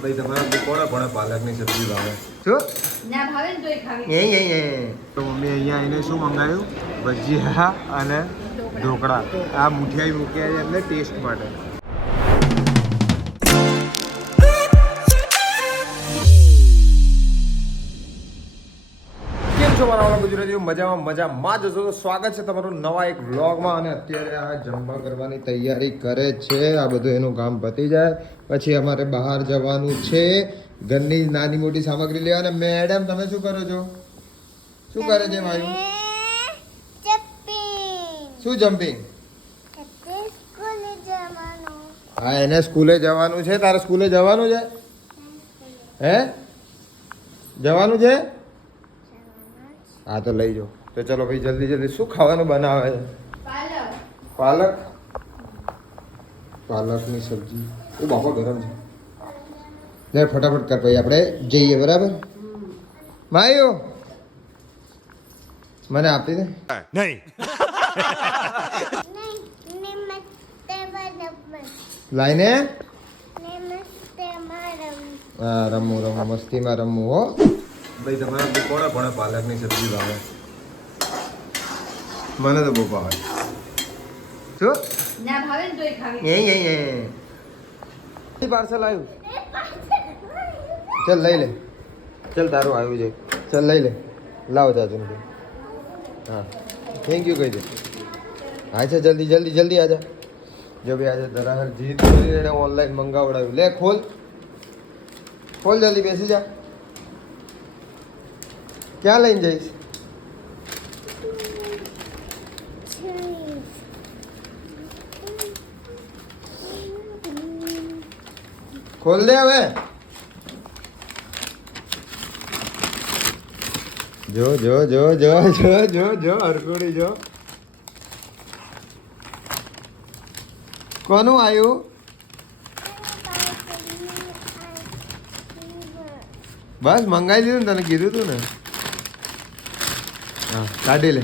ભાઈ તમારા કોણે પાલકની સબ્જી ભાવે? શું ના ભાવે ને તોય ખાવી. તો મમ્મી અહીંયા આવીને શું મંગાવ્યું? ભજીયા અને ઢોકળા. આ મુઠિયાઈ મૂક્યા છે એટલે ટેસ્ટ માટે. કેમ છો મારા ગુજરાતીઓ? મજામાં જશો તો સ્વાગત છે તમારું નવા એક વ્લોગમાં. અને અત્યારે આ જમવા કરવાની તૈયારી કરે છે. આ બધું એનું કામ પતી જાય પછી અમારે બહાર જવાનું છે, ઘરની નાની મોટી સામગ્રી લેવા. અને મેડમ તમે શું કરો છો? શું કરે છે માયુ? શું જમ્પિંગ? હા, એને સ્કૂલે જવાનું છે. તારે સ્કૂલે જવાનું છે? હે, જવાનું છે? હા તો લઈ જાઓ. તો ચલો ભાઈ જલ્દી જલ્દી. શું ખાવાનું બનાવે છે? પાલકની સબ્જી. એ બાપા ગરમ છે. લે ફટાફટ કર ભાઈ, આપણે જઈએ. બરાબર માયો, મને આપી દે. નહીં લાઈને હા રમવું મસ્તીમાં રમવું હો. ભાઈ તમારા કોણે પાલકની સબ્જી ભાવે? મને તો બહુ ભાવે. શું ના ભાવે ને તોય ખાવી. પાર્સલ આવ્યું? ચલ લઈ લે. ચલ તારું આવ્યું છે. ચલ લઈ લે. લાવ જાજુ. હા થેન્ક યુ કહી દે. હા છે જલ્દી જલ્દી જલ્દી આજા. જો ભાઈ આજે ધરાહર જીત કરીને ઓનલાઈન મંગાવડાવ્યું. લે ખોલ ખોલ જલ્દી, બેસી જા. ક્યાં લઈને જઈશ? ખોલ દે હવે. જો જો જો જો જો જો જો હરકુડી જો. કોનું આવ્યું? બસ મંગાવી દીધું ને, તને કીધું તું ને. હા કાઢી લે.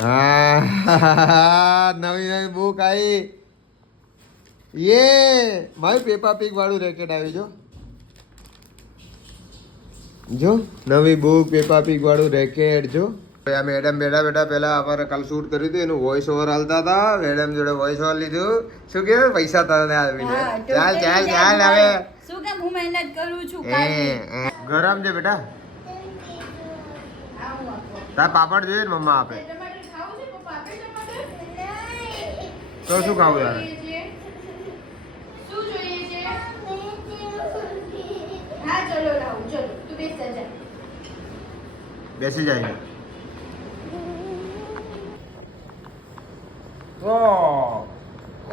હા નવી નવી બુક આવી. યે મારું પેપા પીક વાળું રેકેટ આવી. જો જો નવી બુક, પેપા પીક વાળું રેકેટ. જો આ મેડમ બેઠા બેઠા પહેલા અમારે કાલ શૂટ કર્યું હતું એનું વોઇસ ઓવર હાલતા હતા. મેડમ જોડે વોઇસ ઓવર લીધું. શું કહેવાય, પૈસા તને આપી દે. ચાલ ચાલ ચાલ હવે. શું કામ હું મહેનત કરું છું? ગરમ છે બેટા. તાર પાપડ જોઈએ ને મમ્મા આપે તો શું ખાવું તારે? બેસી જાય.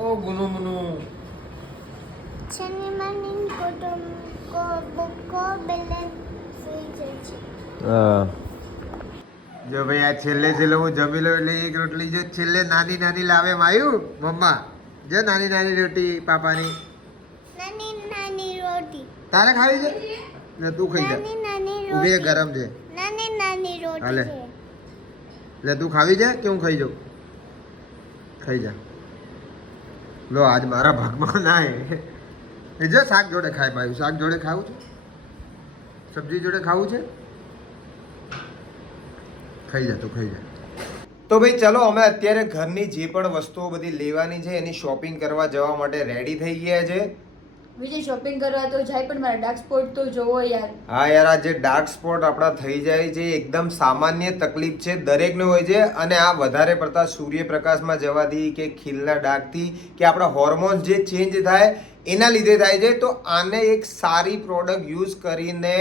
ઓ ગુનુ મુનુ. હા જો ભાઈ આ છેલ્લે હું જમી લઉં એટલે એક રોટલી જો છેલ્લે નાની નાની લાવે માયું મમ્મા. જો નાની નાની રોટી પાપાની. નાની રોટી તારે ખાવી છે ને? તું ખાઈ જા. ઉભી ગરમ છે. નાની રોટી હાલે એટલે તું ખાવી છે કે હું ખાઈ જાઉં? ખાઈ જા. લો આજ મારા ભાગમાં ના એ જો શાક જોડે ખાય માયું. શાક જોડે ખાવું છે? સબ્જી જોડે ખાવું છે? ખાઈ જા તું, ખાઈ જા. તો ભાઈ ચલો અમે અત્યારે ઘરની જે પણ વસ્તુઓ બધી લેવાની છે એની શોપિંગ કરવા જવા માટે રેડી થઈ ગયા છે. વિજય શોપિંગ કરવા તો જાય પણ મારા ડાર્ક સ્પોટ તો જોવો યાર. હા યાર, આ જે ડાર્ક સ્પોટ આપણા થઈ જાય છે એકદમ સામાન્ય તકલીફ છે, દરેકને હોય છે. અને આ વધારે પડતા સૂર્યપ્રકાશમાં જવાથી કે ખીલના ડાઘથી કે આપણા હોર્મોન્સ જે ચેન્જ થાય એના લીધે થાય છે. તો આને એક સારી પ્રોડક્ટ યુઝ કરીને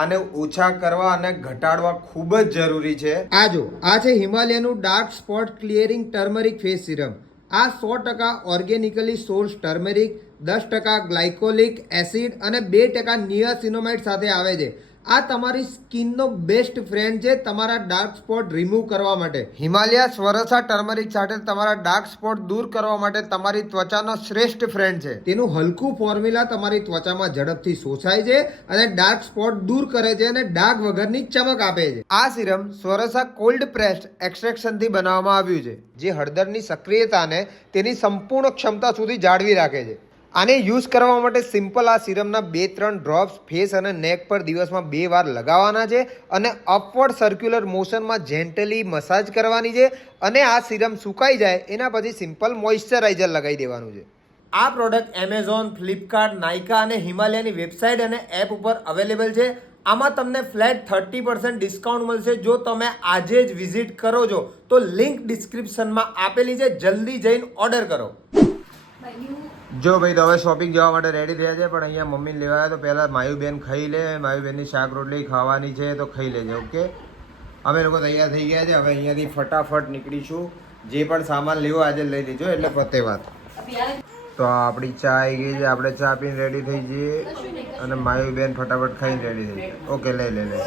આને ઓછા કરવા અને ઘટાડવા ખૂબ જ જરૂરી છે. આ જો આ છે હિમાલયનું dark spot clearing turmeric face serum. આ 100% organically source turmeric, 10% glycolic acid અને 2% નિયાસિનામાઇડ સાથે આવે છે. આ તમારી સ્કિનનો બેસ્ટ ફ્રેન્ડ છે તમારા ડાર્ક સ્પોટ રિમૂવ કરવા માટે. હિમાલય સ્વરસા ટર્મરિક સાથે તમારા ડાર્ક સ્પોટ દૂર કરવા માટે તમારી ત્વચાનો શ્રેષ્ઠ ફ્રેન્ડ છે. તેનું હલકું ફોર્મ્યુલા તમારી ત્વચામાં ઝડપથી શોષાય છે અને ડાર્ક સ્પોટ દૂર કરે છે અને ડાઘ વગરની ચમક આપે છે. આ સિરમ સ્વરસા કોલ્ડ પ્રેસ્ડ એક્સ્ટ્રેક્શનથી બનાવવામાં આવ્યું છે, જે હળદરની સક્રિયતાને તેની સંપૂર્ણ ક્ષમતા સુધી જાળવી રાખે છે. આને યુઝ કરવા માટે સિમ્પલ આ સિરમના 2-3 ડ્રોપ્સ ફેસ અને નેક પર દિવસમાં 2 વાર લગાવવાના છે અને અપવર્ડ સર્ક્યુલર મોશનમાં જેન્ટલી મસાજ કરવાની છે અને આ સિરમ સુકાઈ જાય એના પછી સિમ્પલ મોઇશ્ચરાઇઝર લગાવી દેવાનું છે. આ પ્રોડક્ટ એમેઝોન, ફ્લિપકાર્ટ, નાઇકા અને હિમાલયાની વેબસાઇટ અને એપ ઉપર અવેલેબલ છે. આમાં તમને ફ્લેટ 30% ડિસ્કાઉન્ટ મળશે જો તમે આજે જ વિઝિટ કરો છો. તો લિંક ડિસ્ક્રિપ્શનમાં આપેલી છે, જલ્દી જઈને ઓર્ડર કરો. જો ભાઈ તો હવે શોપિંગ જવા માટે રેડી થયા છે, પણ અહીંયા મમ્મીને લેવા આવ્યા તો પહેલાં માયુબેન ખાઈ લે. માયુબેનની શાક રોટલી ખાવાની છે તો ખાઈ લેજે. ઓકે, અમે લોકો તૈયાર થઈ ગયા છે. હવે અહીંયાથી ફટાફટ નીકળીશું. જે પણ સામાન લેવો આજે લઈ લેજો એટલે ફતે વાત. તો આપણી ચા આવી ગઈ છે, આપણે ચા પીને રેડી થઈ જઈએ અને માયુબેન ફટાફટ ખાઈને રેડી થઈ જાય. ઓકે, લઈ લે.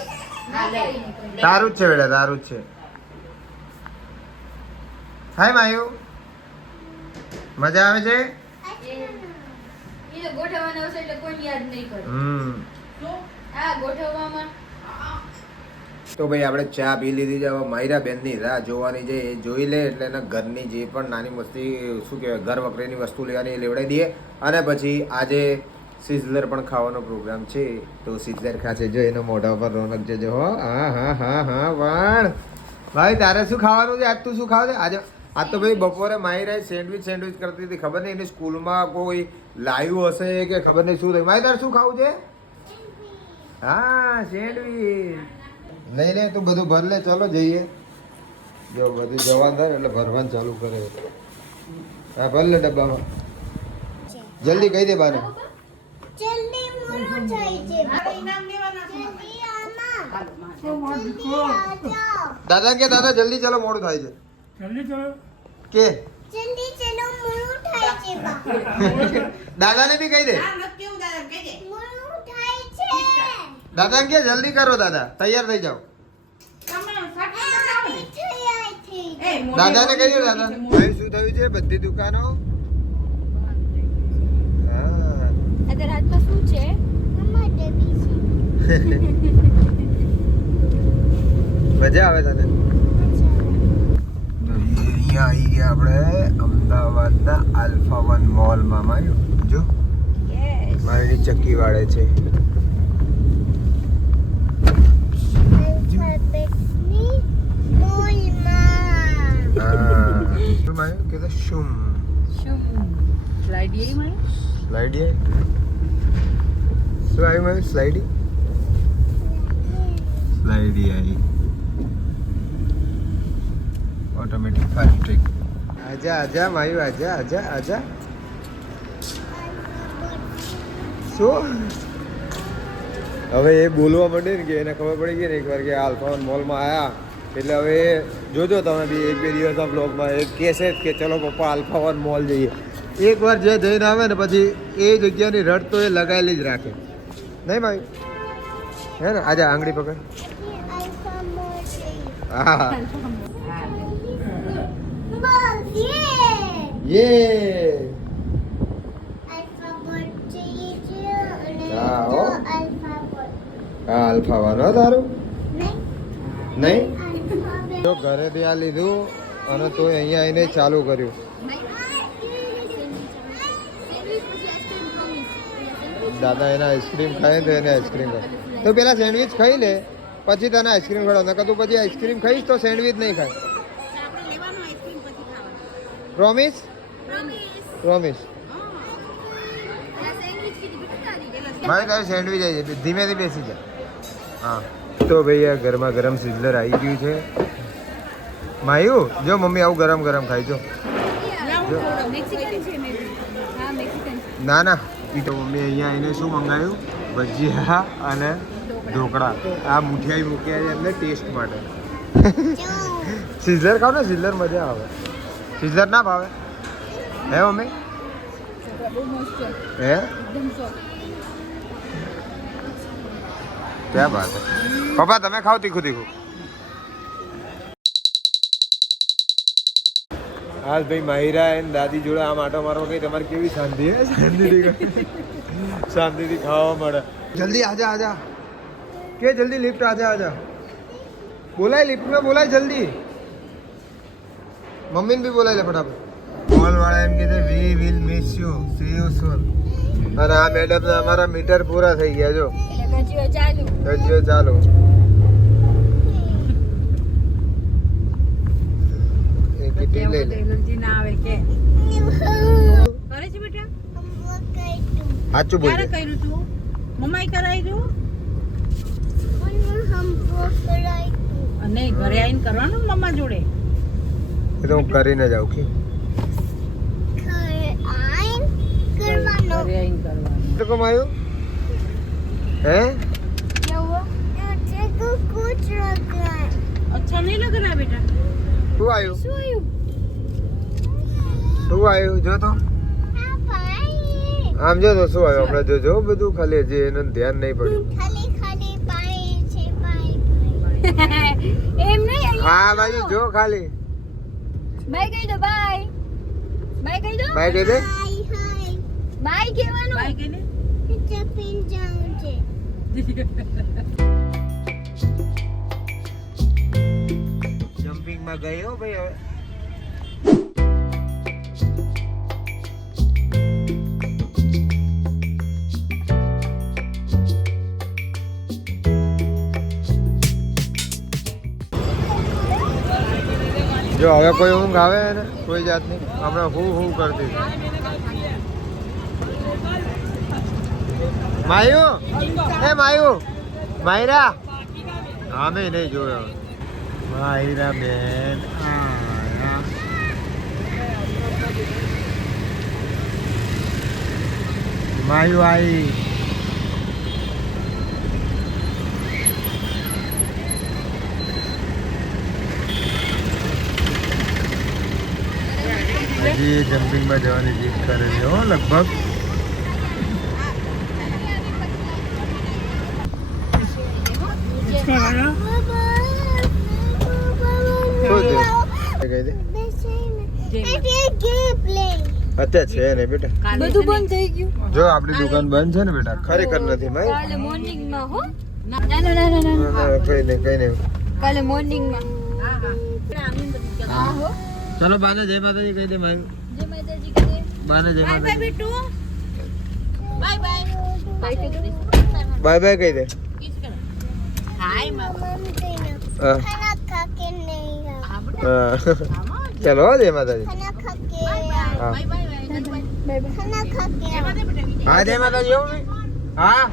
તારું જ છે બેટા, તારું જ છે. હાય માયુ, મજા આવે છે? ગોઠવવાનો હશે એટલે કોઈ યાદ નહીં કરે. આ ગોઠવવામાં તો ભાઈ આપણે ચા પી લીધી છે. હવે માયરા બેનની રાહ જોવાની છે. એ જોઈ લે એટલે એના ઘરની જે પણ નાની મસ્તી શું કહેવાય ઘર વકરીની વસ્તુ લેવાની એ લેવડાવી દઈએ. અને પછી આજે સિઝલર પણ ખાવાનો પ્રોગ્રામ છે તો સિઝલર ખાશે. જો એનો મોઢા ઉપર રોનક જજો. હો હા હા હા હા પણ ભાઈ તારે શું ખાવાનું છે આજ? તું શું ખાવ છે આજે? આજ તો ભાઈ બપોરે માયરા સેન્ડવિચ કરતી હતી. ખબર નહીં એની સ્કૂલમાં કોઈ લાવ્યું હશે કે ખબર નહીં શું થયું. માય તારે શું ખાવું છે? હા, સેન્ડવિચ. નહીં લે તું બધું ભર લે. ચલો જઈએ. જો બધું જવાનું થાય એટલે ભરવાનું ચાલુ કરે. હા, ભર લે ડબ્બામાં. જલ્દી કહી દે બાને. જલ્દી મોડું થાય છે. જલ્દી આમાં. જલ્દી આવો. દાદા કે દાદા જલ્દી ચલો મોડું થાય છે. જલ્દી ચલો. કે જલ્દી ચલો મોડું થાય છે બા. દાદાને બી કહી દે. મોડું થાય છે. દાદા કે જલ્દી કરો દાદા, તૈયાર થઈ જાઓ. આવી થઈ. દાદાને કહી દો દાદા. ભાઈ શું થયું છે? બધી દુકાનો હા. અત્યારે હાથમાં શું છે? મમ્મા ડબી છે. મજા આવે તને? અહીંયા આવી ગયા આપણે અમદાવાદના આલ્ફા 1 મોલમાં. માર્યું જો મારી ચક્કી વાળે છે. અલ્ફાબેટની મોલમાં. હા શું માર્યું કે તો શું સ્લાઇડ આવી મારે. સ્લાઇડી શું આવ્યું મારું? સ્લાઇડી આવી. Automatic fast track. આજા આજા માયુ, આજા આજા આજા. શું હવે એ બોલવા માંડે ને કે એને ખબર પડી ગઈ ને એકવાર કે આલ્ફા 1 મોલમાં આવ્યા એટલે હવે જોજો તમે બી 1-2 દિવસના બ્લોગમાં એ કહેશે કે ચલો પપ્પા આલ્ફા 1 મોલ જઈએ. એકવાર જે જઈને આવે ને પછી એ જગ્યાની રડ તો એ લગાવેલી જ રાખે. નહીં ભાઈ હે ને? આજા આંગળી પકડ. અલ્ફા મોલ છે. હા બસ યે અલ્ફાબેટ છે અને હા, હો. અલ્ફાબેટ હા આલ્ફા 1 હો તારું. નહીં નહીં અલ્ફાબેટ તો ઘરેથી આ લીધું અને તો અહીંયા આવીને ચાલુ કર્યું. દાદા એને આઈસ્ક્રીમ ખાય તો એને આઈસ્ક્રીમ ખાય તો પેલા સેન્ડવિચ ખાઈ લે પછી તને આઈસ્ક્રીમ ખવડાવ. નકર તું પછી આઈસ્ક્રીમ ખાઈશ તો સેન્ડવિચ નહીં ખાય. પ્રોમિસ? પ્રોમિસ. મારે તારે સેન્ડવિચ આવી જાય. ધીમેથી બેસી જા. હા તો ભાઈ આ ગરમા ગરમ સિઝલર આવી ગયું છે. માયુ જો મમ્મી આવું ગરમ ગરમ ખાઈ જો. ના ના એ તો મમ્મી અહીંયા આવીને શું મંગાવ્યું? ભજીયા અને ઢોકળા. આ મુઠિયાઈ મૂક્યા છે એમને ટેસ્ટ માટે. સિઝલર ખાવ ને, સિઝલર મજા આવે. સિઝલર ના ભાવે હે મમ્મી? હે ક્યાં બાત હે. પપ્પા તમે ખાઓ તીખું તીખું. હાલ ભાઈ માહિરા અને દાદી જોડે આમ આટો મારવા ગઈ. તમારે કેવી શાંતિ હે? શાંતિથી ખાવા મળે. જલ્દી આજા આજા કે જલ્દી લિફ્ટ આજા આજા. બોલાય લિફ્ટ में બોલાય જલ્દી. મમ્મીને બી બોલાય લે ફટાફટ. મોલ વાળા એમ કીધે we will miss you see you soon. અને આ મેડમ અમારા મીટર પૂરા થઈ ગયા જો. એટલે ગજીઓ ચાલુ. ગજીઓ ચાલુ. એ કિટી લઈ લે. એનર્જી ના આવે કે કરે છે બેટા સાચું બોલ. ક્યારે કર્યું તું મમ્માએ કરાવી દઉં અને ઘરે આવીને કરવાનું મમ્મા જોડે એ તો હું કરીને જાઉં કે ઘરે આવીને કરવાનું તો કમ આવ્યું હે અચ્છા નહીં લગ રહા બેટા શું આવ્યું શું આવ્યું શું આવ્યું જો તો આમ જો તો શું આવ્યું આપણે જોજો બધું ખાલી હજી એનું ધ્યાન નહીં પડ્યું. એમ નહીં. હા બાજુ જો ખાલી બાય કહી દો બાય. બાય કહી દો. ભાઈ કહી દે બાય કહેવાનું. બાય કે ને જમ્પિંગ માં ગઈ હો ભાઈ હવે. જો હવે કોઈ ઊંઘ આવે ને કોઈ જાતની હમણાં હું કરતી હતી. માયુ એ માયુ માયરા હા મેં નહીં જોયો. માયરા બેન માયુ આવી. હજી જમ્પિંગમાં જવાની જીત કરે છે હો લગભગ. અત્યારે છે ને બેટા બધું બંધ થઈ ગયું. જો આપણી દુકાન બંધ છે ને બેટા ખરેખર નથી ભાઈ. કાલે મોર્નિંગ માં હો. ના ના ના ના. કઈ નહીં કાલે મોર્નિંગ માં. હા હો. ચલો બાને જય માતાજી કહી દે માયુ. જય માતાજી કહે. બાને જય બાય બાય માતાજી. બેટુ બાય બાય બાય કહી દો. બાય બાય કહી દે. કિસ કરો હાય મામા હા. હા. ચલો હો, જય માતાજી. હા. Bye bye bye bye. હા જય માતાજી એવું નહીં? હા